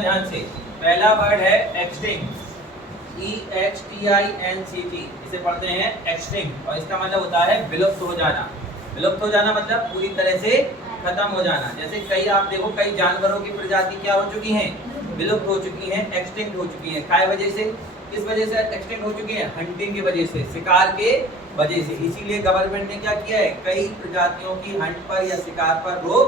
ध्यान से, पहला वर्ड है एक्सटिंक्ट, EXTINCT, इसे पढ़ते हैं एक्सटिंक्ट, और इसका मतलब होता है विलुप्त हो जाना। विलुप्त हो जाना मतलब पूरी तरह से खत्म हो जाना। जैसे कई आप देखो कई जानवरों की प्रजाति क्या हो चुकी हैं, विलुप्त हो चुकी हैं, एक्सटिंक्ट हो चुकी हैं। काय वजह से, किस वजह से एक्सटिंक्ट हो चुकी है? हंटिंग की वजह से, शिकार के वजह से। इसीलिए गवर्नमेंट ने क्या किया है, कई प्रजातियों की हंट पर या शिकार पर रोक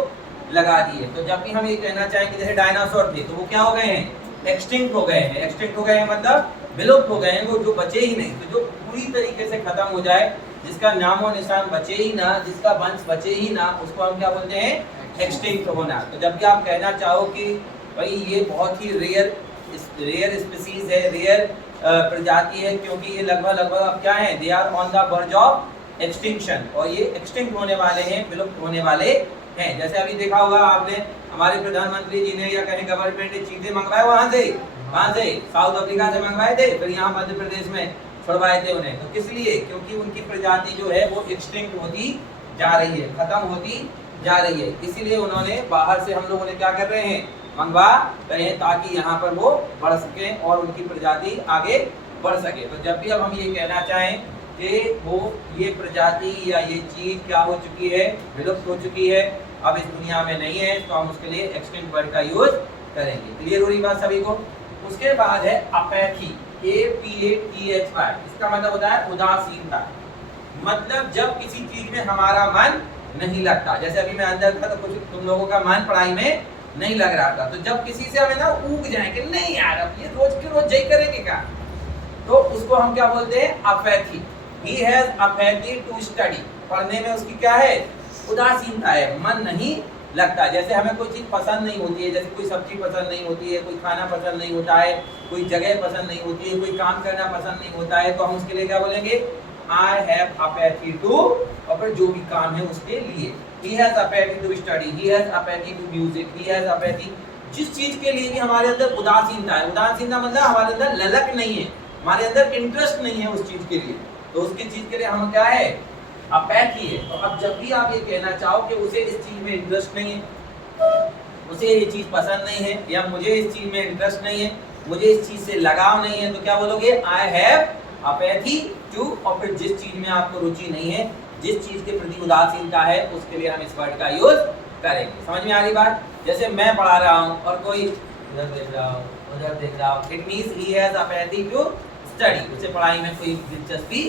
लगा दी है। तो जब भी हम ये कहना चाहें कि जैसे डायनासोर थे तो वो क्या हो गए हैं, एक्सटिंक्ट हो गए हैं। एक्सटिंक्ट हो गए हैं मतलब विलुप्त हो गए हैं, वो जो बचे ही नहीं। तो जो पूरी तरीके से खत्म हो जाए, जिसका नामो निशान बचे ही ना, जिसका वंश बचे ही ना, उसको हम क्या बोलते हैं, एक्सटिंक्ट होना। तो जब भी आप कहना चाहो कि भाई ये बहुत ही रेयर स्पीसीज है, रेयर प्रजाति है, क्योंकि ये लगभग अब क्या है, they are on the verge of extinction, और ये एक्सटिंक्ट होने वाले हैं, विलुप्त होने वाले हैं। जैसे अभी देखा होगा आपने, हमारे प्रधानमंत्री जी ने या कहीं गवर्नमेंट ने चीजें मंगवाए वहां से साउथ अफ्रीका से मंगवाए थे, फिर यहाँ मध्य प्रदेश में छुड़वाए थे उन्हें। तो किस लिए? क्योंकि उनकी प्रजाति जो है वो एक्सटिंक्ट होती जा रही है, खत्म होती जा रही है। इसीलिए उन्होंने बाहर से, हम लोगों ने क्या कर रहे हैं, मंगवा रहे हैं, ताकि यहाँ पर वो बढ़ सके और उनकी प्रजाति आगे बढ़ सके। तो जब भी अब हम ये कहना चाहें कि वो ये प्रजाति या ये चीज क्या हो चुकी है, विलुप्त हो चुकी है, अब इस दुनिया में नहीं है, तो हम उसके लिए एक्सटिंक्ट वर्ड का यूज करेंगे। क्लियर हो रही बात सभी को? उसके बाद है अपैथी, APATHY, इसका मतलब होता है उदासीनता। मतलब जब किसी चीज में हमारा मन नहीं लगता, जैसे अभी मैं अंदर था तो कुछ तुम लोगों का मन पढ़ाई में नहीं लग रहा था, तो जब किसी से हमें ना ऊब जाए कि नहीं यार अब ये रोज के रोज यही करेंगे क्या, तो उसको हम क्या बोलते हैं, apathy. He has apathy to study, पढ़ने में उसकी क्या है, उदासीनता है, मन नहीं लगता। जैसे हमें कोई चीज पसंद नहीं होती है, जैसे कोई सब्जी पसंद नहीं होती है, कोई खाना पसंद नहीं होता है, कोई जगह पसंद नहीं होती है, कोई काम करना पसंद नहीं होता है, तो हम उसके लिए क्या बोलेंगे, I have apathy to, और फिर जो भी काम है उसके लिए। He has apathy to study, he has apathy to music, he has apathy, जिस चीज के लिए भी हमारे अंदर उदासीनता है, उदासीनता मतलब हमारे अंदर ललक नहीं है, हमारे अंदर इंटरेस्ट नहीं है उस चीज के लिए, तो उसकी चीज के लिए हम क्या है, अपैथी है। तो अब जब भी आप ये कहना चाहो कि उसे इस चीज में इंटरेस्ट नहीं है, उसे ये चीज पसंद नहीं है, या मुझे इस चीज में इंटरेस्ट नहीं है, मुझे इस चीज से लगाव नहीं है, तो क्या बोलोगे, आई हैव अपैथी टू, और फिर जिस चीज में आपको रुचि नहीं है, जिस चीज के प्रति उदासीनता है, उसके लिए हम इस वर्ड का यूज करेंगे। समझ में आ रही बात? जैसे मैं पढ़ा रहा हूँ और कोई इधर देख रहा हो, उधर देख रहा हो, it means he has apathy to study, उसे पढ़ाई में कोई दिलचस्पी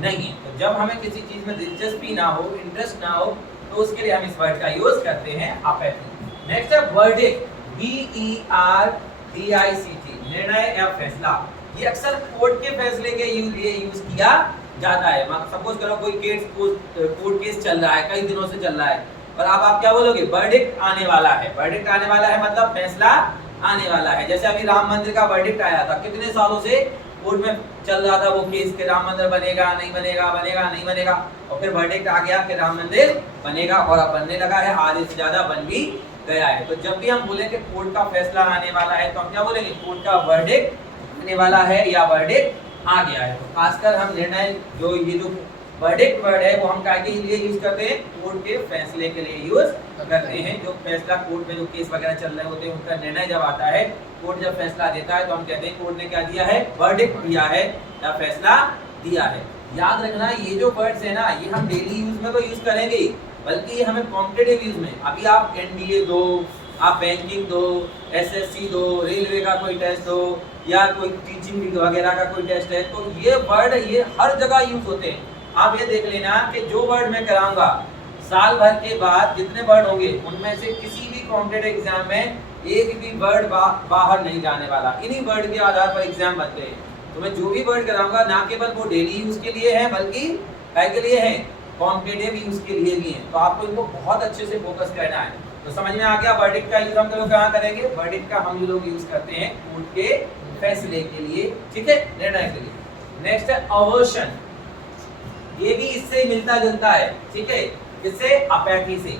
नहीं है। तो जब हमें किसी चीज में दिलचस्पी ना हो, इंटरेस्ट ना हो, तो उसके लिए हम इस वर्ड का यूज करते हैं अपैथी। नेक्स्ट है वर्डिक्ट, VERDICT, निर्णय या फैसला। ये अक्सर कोर्ट के फैसले के लिए यूज किया जाता है। सपोज करो कोई कोर्ट केस चल रहा है, कई दिनों से चल रहा है, और अब आप क्या बोलोगे, वर्डिक्ट आने वाला है। वर्डिक्ट आने वाला है मतलब फैसला आने वाला है। जैसे अभी राम मंदिर का वर्डिक्ट आया था, कितने सालों से कोर्ट में चल रहा था वो केस कि राम मंदिर बनेगा नहीं बनेगा, बनेगा नहीं बनेगा, और फिर वर्डिक्ट आ गया कि राम मंदिर बनेगा, और अब बनने लगा है, आधे से ज्यादा बन भी गया है। तो जब भी हम बोलेंगे कोर्ट का फैसला आने वाला है, तो हम क्या बोलेंगे, कोर्ट का वर्डिक्ट आने वाला है या वर्डिक्ट आ गया है। तो खासकर हम निर्णय, जो ये जो वर्डिक्ट वर्ड है वो हम क्या के लिए यूज करते हैं, कोर्ट के फैसले के लिए यूज करते हैं। जो फैसला कोर्ट में जो केस वगैरह चल रहे होते हैं, उनका निर्णय जब आता है, कोर्ट जब फैसला देता है, तो हम कहते हैं कोर्ट ने क्या दिया है, वर्डिक्ट दिया है या फैसला दिया है। याद रखना ये जो वर्ड्स है ना, ये हम डेली यूज में तो यूज करेंगे, बल्कि ये हमें कॉम्पिटिटिव यूज में, अभी आप NDA दो, आप बैंकिंग दो, SSC दो, रेलवे का कोई टेस्ट दो, या कोई टीचिंग वगैरह का कोई टेस्ट है, तो ये वर्ड ये हर जगह यूज होते हैं। आप ये देख लेना कि जो वर्ड मैं कराऊंगा, साल भर के बाद जितने वर्ड होंगे, उनमें से किसी भी कॉम्पिटिटिव एग्जाम में एक भी वर्ड बाहर नहीं जाने वाला। इन्हीं वर्ड के आधार पर एग्जाम बनते हैं। तो मैं जो भी वर्ड कराऊंगा, ना केवल वो डेली यूज के लिए है, बल्कि काय के लिए है, कॉम्पिटिटिव यूज के लिए भी है। तो आपको इनको बहुत अच्छे से फोकस करना है। तो समझ में आ गया, वर्डिक्ट का यूज हम लोग कहाँ करेंगे, वर्डिक्ट का हम लोग यूज करते हैं कोर्ट के फैसले के लिए, ठीक है, निर्णय के लिए। नेक्स्ट है अवर्शन, ये भी इससे मिलता जुलता है, ठीक है, इससे अपैथी से,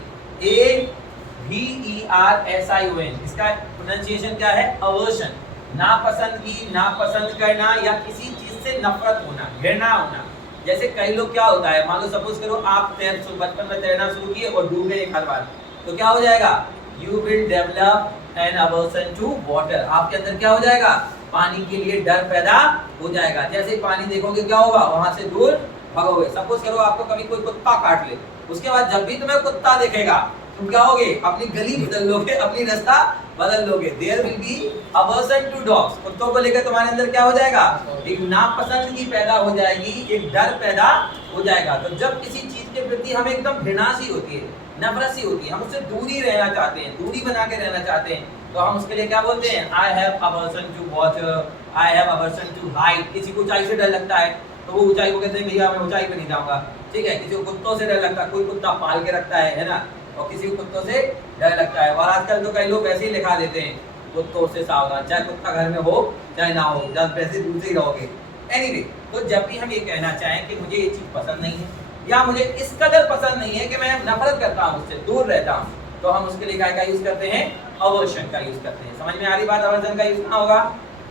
AVERSION, इसका प्रोनाउंसिएशन क्या है, अवर्शन, नापसंदगी, नापसंद करना, या किसी चीज से नफरत होना, घृणा होना। जैसे कई लोग क्या होता है, मान लो सपोज करो आप बचपन में तैरना शुरू किए और डूब गए एक हर बार, तो क्या हो जाएगा, you will develop an aversion to water, आपके अंदर क्या हो जाएगा, पानी के लिए डर पैदा हो जाएगा। जैसे पानी देखोगे क्या होगा, वहां से दूर भागोगे। सपोज करो आपको कभी कोई कुत्ता काट ले, उसके बाद जब भी तुम्हें कुत्ता देखेगा तुम क्या होगे, अपनी गली बदल लोगे, अपनी रास्ता बदल लोगे। There will be aversion to dogs, कुत्तों को लेकर तुम्हारे अंदर क्या हो जाएगा, एक नापसंदगी पैदा हो जाएगी, एक डर पैदा हो जाएगा। तो जब किसी चीज के प्रति हमें एकदम घृणा सी होती है, नफरत सी होती है, हम उससे दूरी रहना चाहते हैं, दूरी बना के रहना चाहते हैं, तो हम उसके लिए क्या बोलते हैं, I have aversion to water, I have aversion to height. किसी को ऊंचाई से डर लगता है तो वो ऊंचाई को कहते हैं भैया मैं ऊंचाई पे नहीं जाऊंगा, ठीक है। किसी को कुत्तों से डर लगता है, कोई कुत्ता पाल के रखता है ना, और किसी को कुत्तों से डर लगता है। और आजकल तो कई लोग ऐसे ही लिखा देते हैं, कुत्तों से सावधान, चाहे कुत्ता घर में हो चाहे ना हो, जब पैसे दूर से ही रहोगे। एनीवे, तो जब भी हम ये कहना चाहें कि मुझे ये चीज पसंद नहीं है या मुझे इस कदर पसंद नहीं है कि मैं नफरत करता हूँ, उससे दूर रहता हूँ, तो हम उसके लिए क्या का यूज करते हैं, अवर्शन का यूज करते हैं। समझ में आ रही बात, अवर्शन का यूज कहाँ होगा,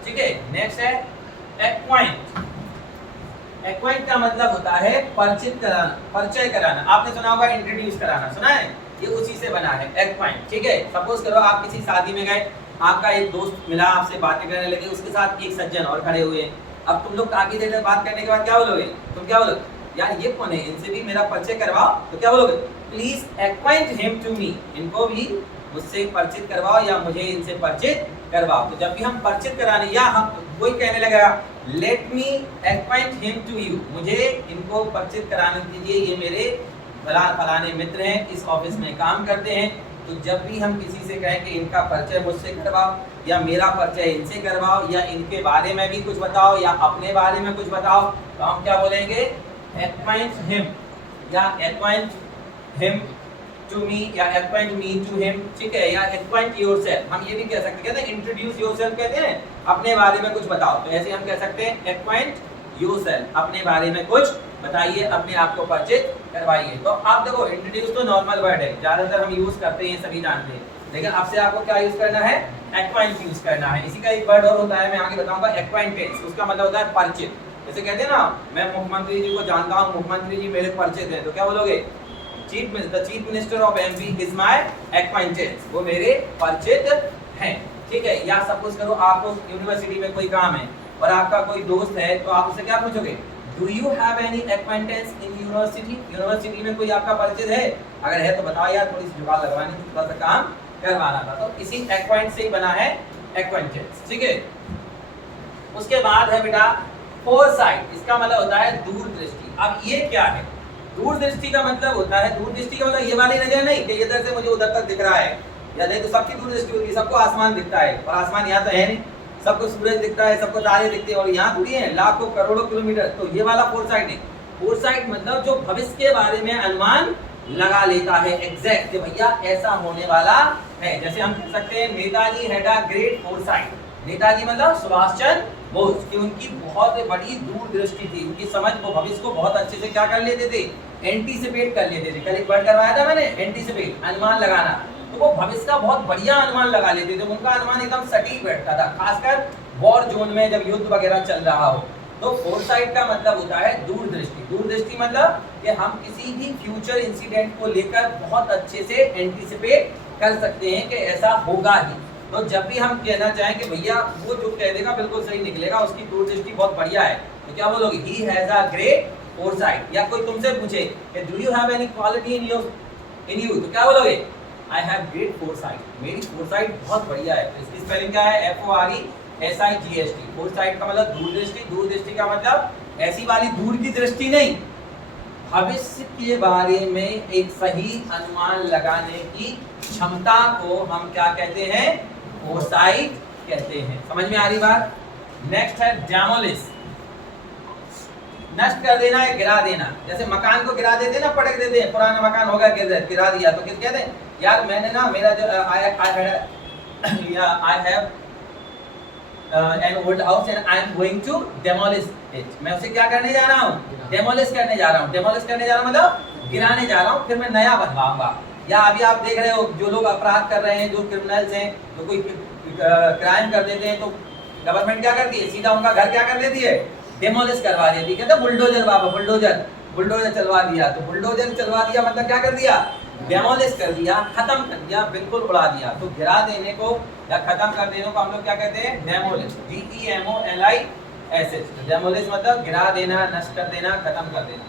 ठीक है। नेक्स्ट है एक्वाइंट। एक्वाइंट का मतलब होता है परिचित कराना, परिचय कराना। आपने सुना होगा इंट्रोड्यूस कराना, सुना है, ये उसी से बना है एक्वाइंट, ठीक है। सपोज करो आप किसी शादी में गए, आपका एक दोस्त मिला, आपसे बातें करने लगे, उसके साथ एक सज्जन और खड़े हुए। अब तुम लोग काफी देर तक बात करने के बाद क्या बोलोगे, तुम क्या बोलोगे, यार ये कौन है, इनसे भी मेरा परिचय करवाओ। तो क्या बोलोगे, प्लीज एक्वाइंट हिम टू मी, इनको भी मुझसे परिचित करवाओ या मुझे इनसे परिचित करवाओ। तो जब भी हम परिचित कराने, या हम कोई कहने लगा let me acquaint him to you, मुझे इनको परिचित कराने दीजिए, ये मेरे फलाने मित्र हैं, इस ऑफिस में काम करते हैं। तो जब भी हम किसी से कहें कि इनका परिचय मुझसे करवाओ या मेरा परिचय इनसे करवाओ या इनके बारे में भी कुछ बताओ या अपने बारे में कुछ बताओ, तो हम क्या बोलेंगे, एक्वाइंट हिम या एक्वाइंट हिम टू मी या एक्वाइंट मी टू हिम, ठीक है। या एक्वाइंट योरसेल्फ, हम ये भी कह सकते हैं, इंट्रोड्यूस योरसेल्फ कहते हैं, अपने बारे में कुछ बताओ। तो ऐसे हम कह सकते हैं एक्वाइंट योरसेल्फ, अपने बारे में कुछ बताइए, अपने आप को परिचित करवाइए। तो आप देखो इंट्रोड्यूस तो नॉर्मल वर्ड है, ज्यादातर हम यूज करते हैं, सभी जानते हैं, लेकिन आपसे आपको क्या यूज करना है, एक्वाइंट यूज करना है। इसी का एक वर्ड और होता है, मैं आगे बताऊंगा, एक्वाइंटेंस, उसका मतलब होता है परिचित। जैसे कहते हैं ना, मैं मुख्यमंत्री जी को जानता हूँ, मुख्यमंत्री जी मेरे परिचित हैं, तो क्या बोलोगे, chief minister of MP is my एक्वाइंटेंस, वो मेरे परिचित हैं, ठीक है। या सपोज करो आपको यूनिवर्सिटी में कोई काम है और आपका कोई दोस्त है, तो आप उससे क्या पूछोगे, do you have any एक्वाइंटेंस in university, university में कोई आपका परिचित है, अगर है तो बताओ यार, थोड़ी सी जुगाड़ लगवानी, थोड़ा सा काम करवाना था। तो इसी एक्वाइंट से ही बना है एक्वाइंटेंस, ठीक है। उसके बाद है बेटा फोरसाइट, इसका मतलब होता है दूरदृष्टि। अब ये क्या है, दूरदृष्टि का मतलब होता है, दूरदृष्टि का मतलब ये वाली नजर नहीं कि इधर से मुझे उधर तक दिख रहा है, या देखो सबकी दूरदृष्टि होती है, सबको आसमान दिखता है, और आसमान यहाँ तो है नहीं, सबको सूरज दिखता है, सबको तारे दिखते हैं, और यहाँ दूरी है लाखों करोड़ों किलोमीटर। तो ये वाला फोरसाइट है। फोरसाइट मतलब जो भविष्य के बारे में अनुमान लगा लेता है, एग्जैक्ट, कि भैया ऐसा होने वाला है। जैसे हम कह सकते हैं Netaji had a great foresight, Netaji मतलब सुभाष चंद्र बोस, कि उनकी बहुत बड़ी दूरदृष्टि थी, उनकी समझ, वो भविष्य को बहुत अच्छे से क्या कर लेते थे, एंटीसिपेट कर लेते थे। कल एक वर्ड करवाया था मैंने, एंटीसिपेट, अनुमान लगाना। तो वो भविष्य का बहुत बढ़िया अनुमान लगा लेते थे, उनका अनुमान एकदम सटीक बैठता था, खासकर वॉर जोन में जब युद्ध वगैरह चल रहा हो। तो फोरसाइट का मतलब होता है दूरदृष्टि। दूरदृष्टि मतलब कि हम किसी भी फ्यूचर इंसिडेंट को लेकर बहुत अच्छे से एंटीसिपेट कर सकते हैं कि ऐसा होगा ही। तो जब भी हम कहना चाहें कि भैया वो जो कह देगा बिल्कुल सही निकलेगा, उसकी दूरदृष्टि बहुत बढ़िया है, तो क्या बोलोगे, he has a great foresight. या कोई तुमसे पूछे कि do you have any quality in you, तो क्या बोलोगे, आई हैव ग्रेट फोरसाइट, मेरी फोरसाइट बहुत बढ़िया है। इसकी स्पेलिंग क्या है, FORESIGHT। फोरसाइट का मतलब दूरदृष्टि, दूरदृष्टि का मतलब ऐसी वाली दूर की दृष्टि नहीं, भविष्य के बारे में एक सही अनुमान लगाने की क्षमता को हम क्या कहते हैं, फोरसाइट कहते हैं। समझ में आ रही बात। नेक्स्ट है डेमोलिश, नष्ट कर देना है, गिरा देना। जैसे मकान को गिरा देते हैं ना, पटक देते हैं, पुराना मकान होगा, गिरा दिया, तो किस कहते हैं, यार मैंने ना, मेरा जो I have an old house and I am going to demolish it, मैं उसे क्या करने जा रहा हूँ, डेमोलिश करने जा रहा हूँ। डेमोलिश करने जा रहा हूँ मतलब गिराने जा रहा हूँ, फिर मैं नया बनवाऊंगा। या अभी आप देख रहे हो जो लोग अपराध कर रहे हैं, जो क्रिमिनल्स हैं, जो कोई क्राइम कर देते हैं, तो गवर्नमेंट क्या करती है, सीधा उनका घर क्या कर देती है, डेमोलिश करवा देती है। कहते बुलडोजर बाबा, बुलडोजर चलवा दिया। तो बुलडोजर चलवा दिया मतलब क्या कर दिया, डेमोलिश कर दिया, खत्म कर दिया, बिल्कुल उड़ा दिया। तो गिरा देने को या खत्म कर देने को हम लोग क्या कहते हैं? डेमोलिश। DEMOLISH। डेमोलिश मतलब गिरा देना, नष्ट कर देना, खत्म कर देना।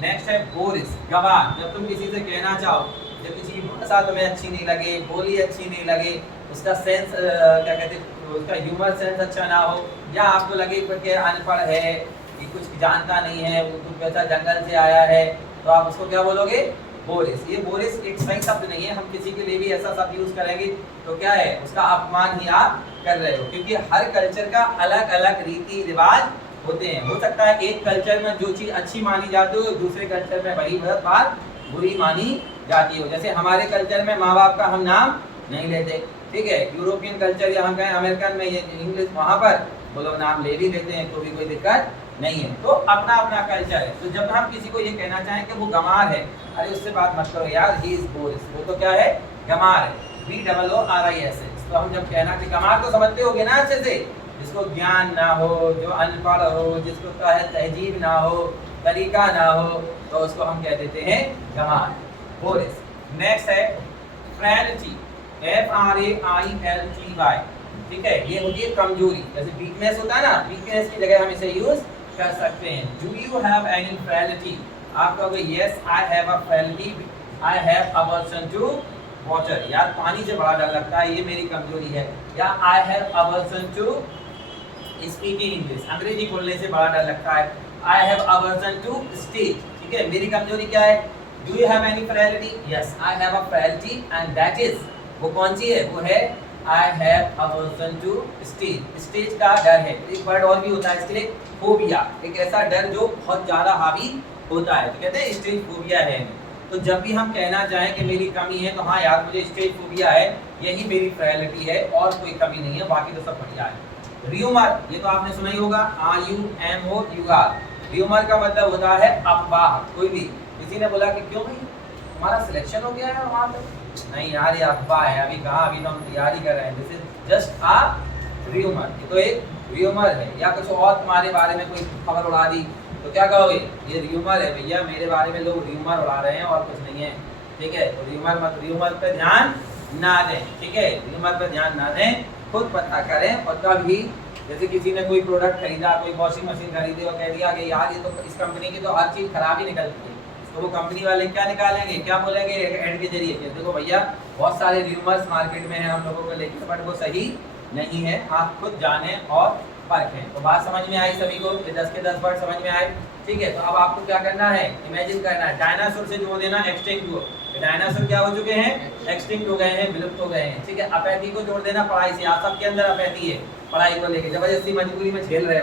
नेक्स्ट है बोरिस, गवार। जब तुम किसी से कहना चाहो, जब किसी की भाषा तुम्हें अच्छी नहीं लगे, बोली अच्छी नहीं लगे, उसका सेंस क्या कहते हैं, उसका ह्यूमर सेंस अच्छा ना हो, या आपको लगे कि अनपढ़ है, कि कुछ जानता नहीं है, वो कुछ वैसा जंगल से आया है, तो आप उसको क्या बोलोगे? बोरिस। ये बोरिस एक सही शब्द नहीं है, हम किसी के लिए भी ऐसा शब्द यूज करेंगे तो क्या है, उसका अपमान ही आप कर रहे हो, क्योंकि हर कल्चर का अलग अलग रीति रिवाज होते हैं। हो सकता है एक कल्चर में जो चीज अच्छी मानी जाती हो, दूसरे कल्चर में वही बात बुरी मानी जाती हो। जैसे हमारे कल्चर में माँ बाप का हम नाम नहीं लेते, ठीक है। यूरोपियन कल्चर या हम कहें अमेरिकन में ये इंग्लिश, वहाँ पर वो लोग नाम ले भी लेते हैं, तो भी कोई दिक्कत नहीं है। तो अपना अपना कल्चर है। तो जब हम किसी को ये कहना चाहें कि वो गंवार है, अरे उससे बात मत करो यार, ही इज बोरिस, वो तो क्या है? गंवार है। BOORIS। तो हम जब कहना चाहिए, गंवार तो समझते होगे ना अच्छे से, जिसको ज्ञान ना हो, जो अनपढ़ हो, जिसको क्या है तहजीब ना हो, तरीका ना हो, तो उसको हम कह देते हैं गंवार, बोरिस। नेक्स्ट है फ्रैलिटी, FRAILTY। ठीक है, ये होती है कमजोरी। जैसे वीकनेस होता है ना, वीकनेस की जगह हम इसे यूज कर सकते हैं। Do you have any frailty? आप कहोगे yes I have a frailty, I have aversion to water. यार पानी से बड़ा डर लगता है, ये मेरी कमजोरी है। या I have aversion to speaking English, अंग्रेजी बोलने से बड़ा डर लगता है। I have aversion to stage, ठीक है, मेरी कमजोरी क्या है? Do you have any frailty? Yes I have a frailty and that is, वो कौन सी है? वो है I have aversion to stage. Stage का डर है। एक वर्ड और भी होता है इसके लिए, फोबिया, एक ऐसा डर जो बहुत ज्यादा हावी होता है, तो कहते हैं स्टेज फोबिया है। तो जब भी हम कहना चाहें कि मेरी कमी है, तो हाँ यार मुझे स्टेज फोबिया है, यही मेरी फ्रैलिटी है और कोई कमी नहीं है, बाकी तो सब बढ़िया है। र्यूमर, ये तो आपने सुना ही होगा, RUMOUR। र्यूमर का मतलब होता है अफवाह। कोई भी किसी ने बोला कि क्यों भाई हमारा सिलेक्शन हो गया है वहाँ पे, नहीं यार ये अफवाह है, अभी कहाँ, अभी तो हम तैयारी कर रहे हैं। This is just a rumour, ये तो एक र्यूमर है। या कुछ और तुम्हारे बारे में कोई खबर उड़ा दी, तो क्या कहोगे? ये र्यूमर है भैया, मेरे बारे में लोग र्यूमर उड़ा रहे हैं और कुछ नहीं है, ठीक है। तो र्यूमर पे ध्यान ना दें, ठीक है, र्यूमर पे ध्यान ना दें, खुद पता करें। और कभी जैसे किसी ने कोई प्रोडक्ट खरीदा, कोई वॉशिंग मशीन खरीदी और कह दिया कि यार ये तो इस कंपनी की तो हर चीज़ खराब ही निकलती है, तो वो कंपनी वाले क्या निकालेंगे, क्या बोलेंगे एड के जरिए कि देखो भैया बहुत सारे र्यूमर्स मार्केट में हैं हम लोगों को लेकर, बट वो सही नहीं है, आप खुद जानें और परखें। तो बात समझ में आई सभी को? 10 के 10 वर्ड समझ में आए, ठीक है। तो अब आपको क्या करना है, इमेजिन करना है। डायनासोर से जोड़ देना एक्सटिंक्ट हुआ, डायनासोर क्या हो चुके हैं? एक्सटिंक्ट हो गए हैं, विलुप्त हो गए हैं, ठीक है। अपैथी को जोड़ देना पढ़ाई से, आप सबके अंदर अपैथी है, पढ़ाई को लेके जबरदस्ती मजबूरी में खेल रहे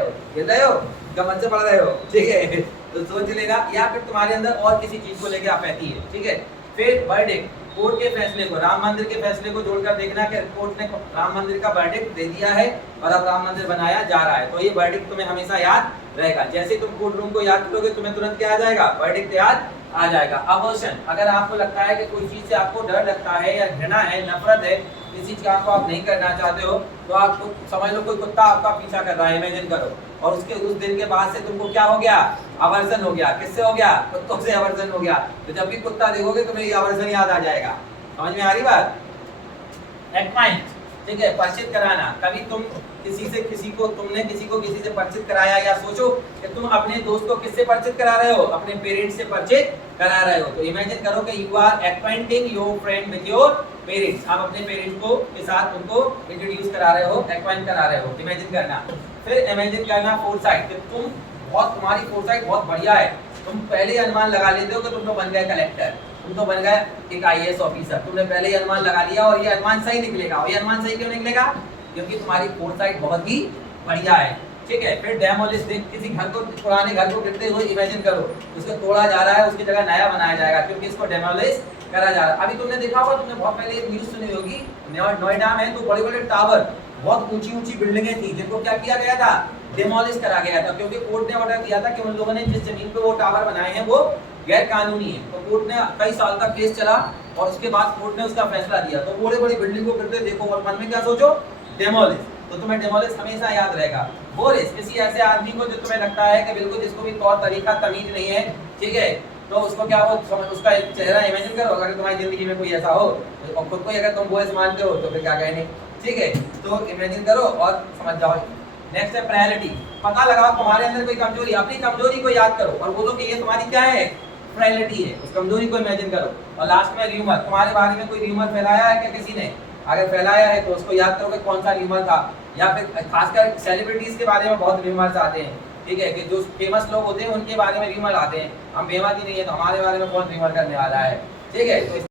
हो, गमन से पढ़ रहे हो, ठीक है, तो सोच लेना। या फिर तुम्हारे अंदर और किसी चीज को लेके अपैथी है, ठीक है। फिर वर्डिक्ट, कोर्ट के फैसले को, राम मंदिर के फैसले को जोड़कर देखना कि कोर्ट ने राम मंदिर का वर्डिक्ट दे दिया है और अब राम मंदिर बनाया जा रहा है, तो ये वर्डिक्ट तुम्हें हमेशा याद रहेगा। जैसे तुम कोर्ट रूम को याद करोगे, तुम्हें तुरंत क्या आ जाएगा? वर्डिक्ट याद आ जाएगा। अवर्शन, अगर आपको लगता है कि कोई चीज से आपको डर लगता है या घृणा है, नफरत है, किसी चीज काम को आप नहीं करना चाहते हो, तो आप समझ लो कोई कुत्ता आपका पीछा कर रहा है, इमेजिन करो, और उसके उस दिन के बाद से तुमको क्या हो गया? अवर्जन हो गया। किससे हो गया? कुत्तों से अवर्जन हो गया। तो जब भी कुत्ता देखोगे तुम्हें ये अवर्जन याद आ जाएगा। समझ में आ रही बात? एक्वाइंट, ठीक है, परिचित कराना। कभी तुम तुमने किसी को किसी से परिचित कराया, या सोचो कि तुम अपने दोस्त को किससे परिचित करा रहे हो? अपने पेरेंट्स से परिचित करा रहे हो। तो इमेजिन करो कि you are acquainting your friend with your parents, आप अपने पेरेंट्स को के साथ उनको इंट्रोड्यूस करा रहे हो, एक्वाइंट करा रहे हो, इमेजिन करना। फिर इमेजिन करना फोरसाइट, कि तुम्हारी फोरसाइट बहुत बढ़िया है, तुम पहले ही अनुमान लगा लेते हो कि तुम तो बन गए कलेक्टर, तुम तो बन गए एक IAS ऑफिसर, तुमने पहले ही अनुमान लगा लिया और ये अनुमान सही निकलेगा। और ये अनुमान सही क्यों निकलेगा? क्योंकि तुम्हारी फोरसाइट बहुत ही बढ़िया है, ठीक है। फिर डेमोलिश, किसी घर को, पुराने घर को गिरते हुए इमेजिन करो, उसको तोड़ा जा रहा है, उसकी जगह नया बनाया जाएगा, क्योंकि इसको डेमोलिश करा जा रहा है। अभी तुमने देखा होगा, तुमने बहुत पहले एक न्यूज़ सुनी होगी, नोएडा में तो बड़े बड़े टावर, बहुत ऊंची ऊंची बिल्डिंगें थी, जिनको क्या किया गया था? डेमोलिश करा गया था, क्योंकि कोर्ट ने ऑर्डर दिया था कि उन लोगों ने जिस जमीन पे वो टावर बनाए हैं वो गैर कानूनी है। तो कोर्ट ने कई साल तक केस चला और उसके बाद कोर्ट ने उसका फैसला दिया। तो बड़े बड़ी बिल्डिंग को गिरते देखो और मन में क्या सोचो? डेमोलिश। तो तुम्हें डेमोलिश हमेशा याद रहेगा। बोरिस, किसी ऐसे आदमी को जो तुम्हें लगता है कि बिल्कुल जिसको भी तौर तरीका तमीज नहीं है, ठीक है, तो उसको क्या हो उसका एक चेहरा इमेजिन करो, अगर तुम्हारी जिंदगी में कोई ऐसा हो और खुद को ही अगर तुम बॉयज मानते हो तो फिर क्या कहने, ठीक है। तो इमेजिन करो और समझ जाओ। नेक्स्ट है प्रायोरिटी, पता लगाओ तुम्हारे अंदर कोई कमजोरी, अपनी कमजोरी को याद करो और बोलो कि ये तुम्हारी क्या है, प्रायोरिटी है, उस कमजोरी को इमेजिन करो। और लास्ट में र्यूमर, तुम्हारे बारे में कोई र्यूमर फैलाया है क्या किसी ने, अगर फैलाया है तो उसको याद करो कि कौन सा र्यूमर था। या फिर खासकर सेलिब्रिटीज के बारे में बहुत र्यूमर्स आते हैं, ठीक है, कि जो फेमस लोग होते हैं उनके बारे में र्यूमर आते हैं, हम बेमानी नहीं है तो हमारे बारे में कौन र्यूमर करने वाला है, ठीक है। तो